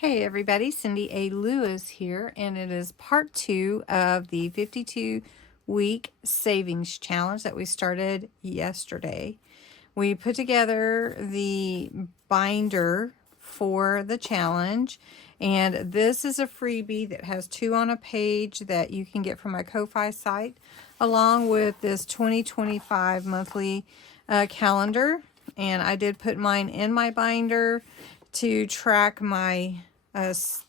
Hey everybody, Cindy A. Lewis here, and it is part 2 of the 52-week savings challenge that we started yesterday. We put together the binder for the challenge, and this is a freebie that has 2 on a page that you can get from my Ko-Fi site, along with this 2025 monthly calendar. And I did put mine in my binder to track my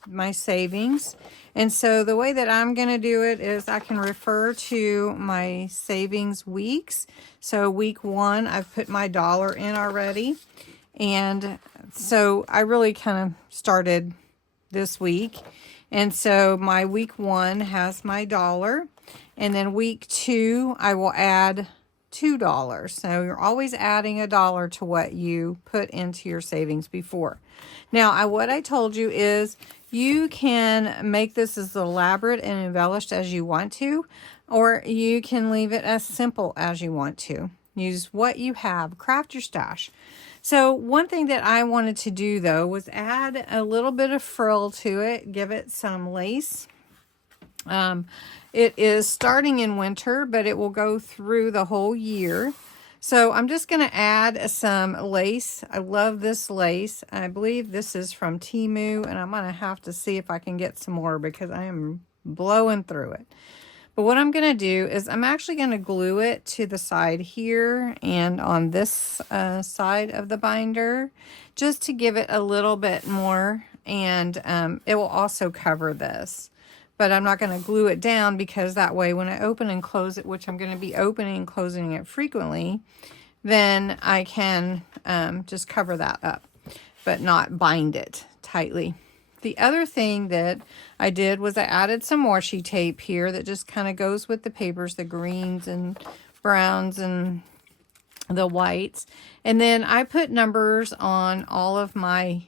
my savings. And so the way that I'm going to do it is I can refer to my savings weeks. So week 1, I've put my dollar in already. And so I really kind of started this week. And so my week 1 has my dollar. And then week 2, I will add $2. So you're always adding $1 to what you put into your savings before. Now, what I told you is you can make this as elaborate and embellished as you want to, or you can leave it as simple as you want to. Use what you have, craft your stash. So one thing that I wanted to do though was add a little bit of frill to it, give it some lace. It is starting in winter, but it will go through the whole year. So I'm just going to add some lace. I love this lace. I believe this is from Temu, and I'm going to have to see if I can get some more because I am blowing through it. But what I'm going to do is I'm actually going to glue it to the side here and on this side of the binder just to give it a little bit more, and it will also cover this. But I'm not going to glue it down because that way when I open and close it, which I'm going to be opening and closing it frequently, then I can just cover that up, but not bind it tightly. The other thing that I did was I added some washi tape here that just kind of goes with the papers, the greens and browns and the whites. And then I put numbers on all of my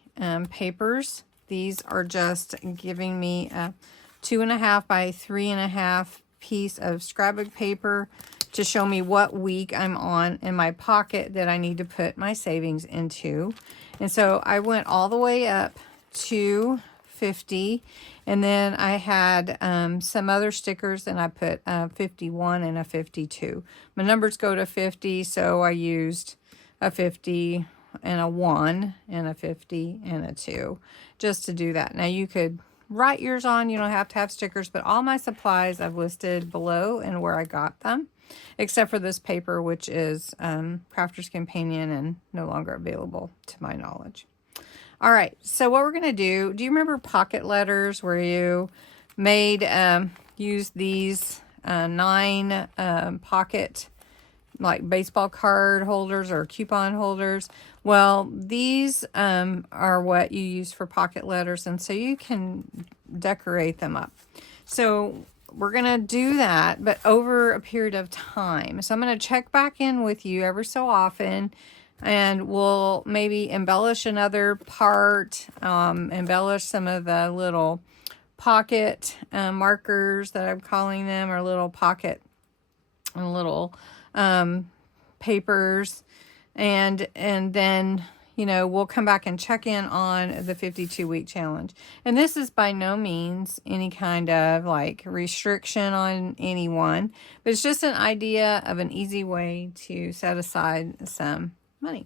papers. These are just giving me a 2.5 by 3.5 piece of scrapbook paper to show me what week I'm on in my pocket that I need to put my savings into. And so I went all the way up to 50, and then I had some other stickers, and I put a 51 and a 52. My numbers go to 50, so I used a 50 and a 1 and a 50 and a 2 just to do that. Now you could write yours on, you don't have to have stickers, but all my supplies I've listed below and where I got them, except for this paper, which is Crafter's Companion and no longer available to my knowledge. All right, so what we're going to do you remember pocket letters where you made, use these 9 pocket, like baseball card holders or coupon holders? Well, these are what you use for pocket letters, and so you can decorate them up. So we're going to do that, but over a period of time. So I'm going to check back in with you every so often, and we'll maybe embellish another part, embellish some of the little pocket markers that I'm calling them, or little pocket and little papers, and then we'll come back and check in on the 52-week challenge. And this is by no means any kind of like restriction on anyone, but it's just an idea of an easy way to set aside some money.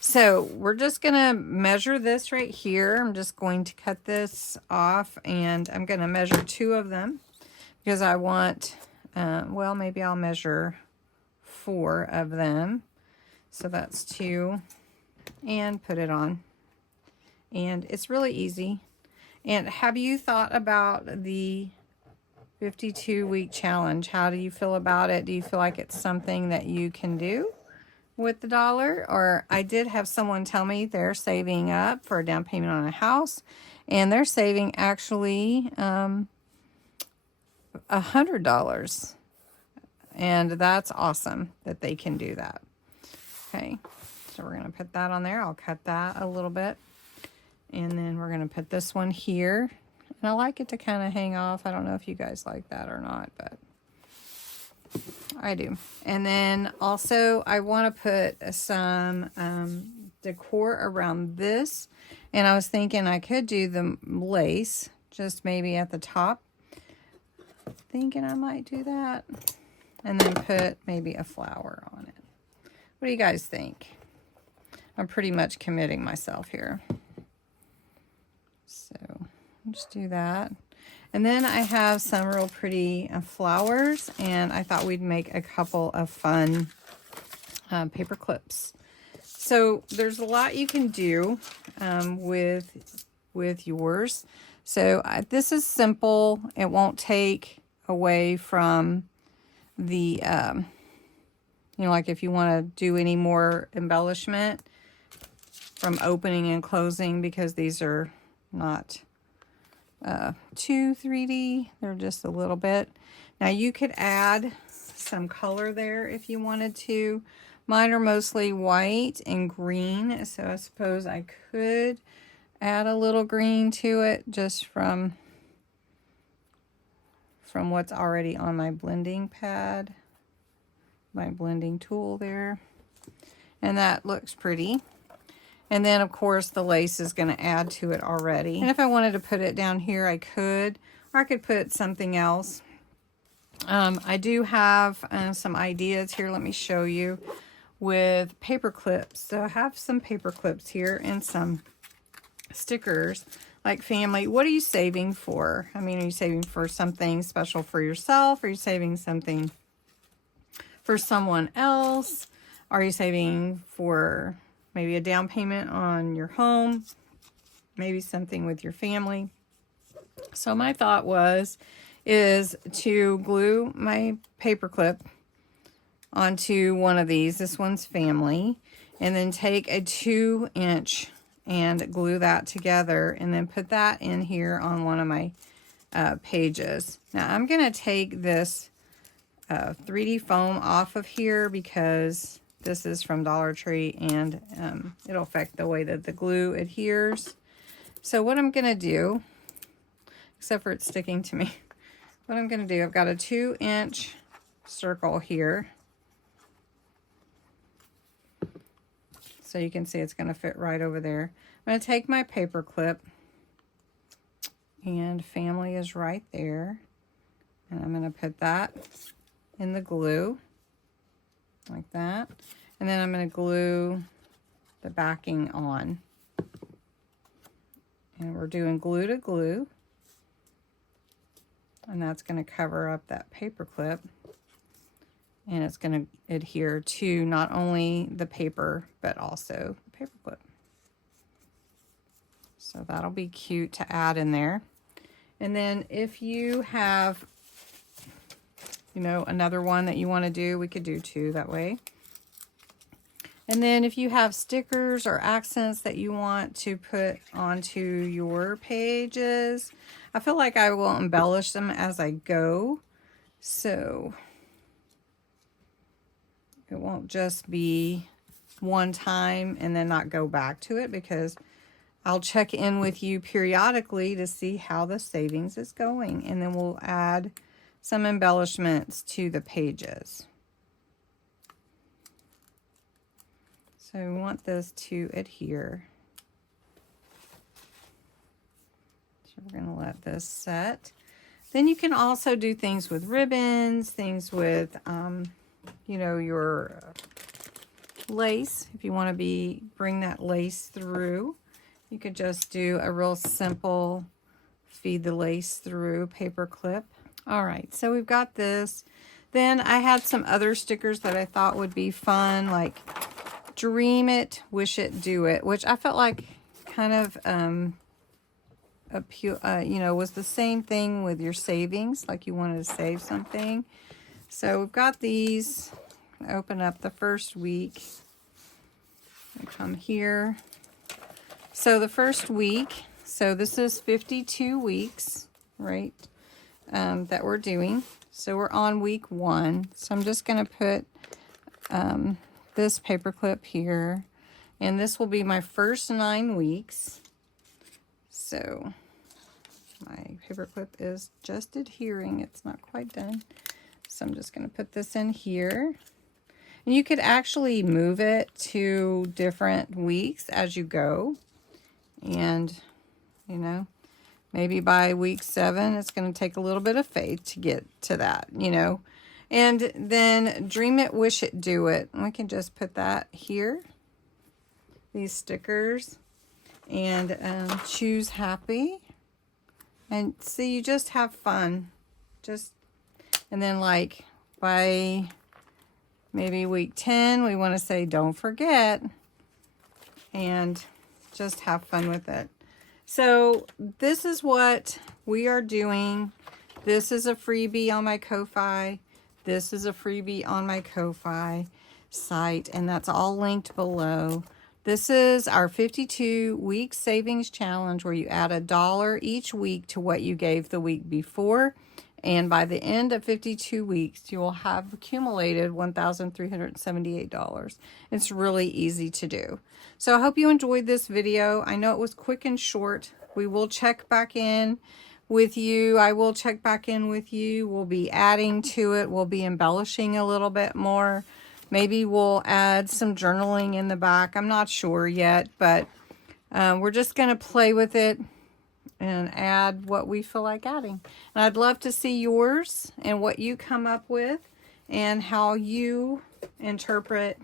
So we're just gonna measure this right here. I'm just going to cut this off, and I'm gonna measure 2 of them because I want well, maybe I'll measure 4 of them. So that's 2, and put it on. And it's really easy. And have you thought about the 52-week challenge? How do you feel about it? Do you feel like it's something that you can do with the dollar? Or I did have someone tell me they're saving up for a down payment on a house, and they're saving actually $100. And that's awesome that they can do that. Okay, so we're going to put that on there. I'll cut that a little bit. And then we're going to put this one here. And I like it to kind of hang off. I don't know if you guys like that or not, but I do. And then also I want to put some decor around this. And I was thinking I could do the lace just maybe at the top. Thinking I might do that. And then put maybe a flower on it. What do you guys think? I'm pretty much committing myself here. So I'll just do that. And then I have some real pretty flowers, and I thought we'd make a couple of fun paper clips. So there's a lot you can do with yours. So this is simple. It won't take away from the, you know, like if you want to do any more embellishment from opening and closing, because these are not too 3D. They're just a little bit. Now you could add some color there if you wanted to. Mine are mostly white and green, so I suppose I could add a little green to it just from what's already on my blending pad, my blending tool there. And that looks pretty. And then, of course, the lace is going to add to it already. And if I wanted to put it down here, I could. Or I could put something else. I do have some ideas here. Let me show you with paper clips. So I have some paper clips here and some stickers. Like family, what are you saving for? I mean, are you saving for something special for yourself? Are you saving something for someone else? Are you saving for maybe a down payment on your home? Maybe something with your family. So my thought is to glue my paper clip onto one of these. This one's family. And then take a 2-inch and glue that together, and then put that in here on one of my pages. Now I'm going to take this 3D foam off of here because this is from DollarTree, and it'll affect the way that the glue adheres. So what I'm going to do, except for it sticking to me, what I'm going to do, I've got a 2-inch circle here. So you can see it's going to fit right over there. I'm going to take my paper clip, and family is right there. And I'm going to put that in the glue, like that. And then I'm going to glue the backing on. And we're doing glue to glue. And that's going to cover up that paper clip. And it's going to adhere to not only the paper, but also the paper clip. So that'll be cute to add in there. And then if you have, you know, another one that you want to do, we could do 2 that way. And then if you have stickers or accents that you want to put onto your pages, I feel like I will embellish them as I go. So it won't just be one time and then not go back to it, because I'll check in with you periodically to see how the savings is going. And then we'll add some embellishments to the pages. So we want this to adhere. So we're going to let this set. Then you can also do things with ribbons, things with, you know, your lace. If you want to bring that lace through, you could just do a real simple feed the lace through paper clip. All right, so we've got this. Then I had some other stickers that I thought would be fun, like dream it, wish it, do it, which I felt like kind of you know, was the same thing with your savings, like you wanted to save something. So we've got these. Open up the first week. I come here. So the first week, so this is 52 weeks, right, that we're doing. So we're on week 1. So I'm just going to put this paper clip here, and this will be my first 9 weeks. So my paper clip is just adhering. It's not quite done. So I'm just going to put this in here. And you could actually move it to different weeks as you go. And, you know, maybe by week 7, it's going to take a little bit of faith to get to that, you know. And then dream it, wish it, do it. And we can just put that here, these stickers, and choose happy. And see, you just have fun. And then like by maybe week 10, we want to say, don't forget, and just have fun with it. So this is what we are doing. This is a freebie on my Ko-Fi. This is a freebie on my Ko-Fi site, and that's all linked below. This is our 52-week savings challenge where you add $1 each week to what you gave the week before. And by the end of 52 weeks, you will have accumulated $1,378. It's really easy to do. So I hope you enjoyed this video. I know it was quick and short. We will check back in with you. I will check back in with you. We'll be adding to it. We'll be embellishing a little bit more. Maybe we'll add some journaling in the back. I'm not sure yet, but we're just going to play with it and add what we feel like adding. And I'd love to see yours and what you come up with and how you interpret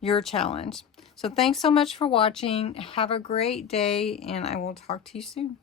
your challenge. So thanks so much for watching. Have a great day, and I will talk to you soon.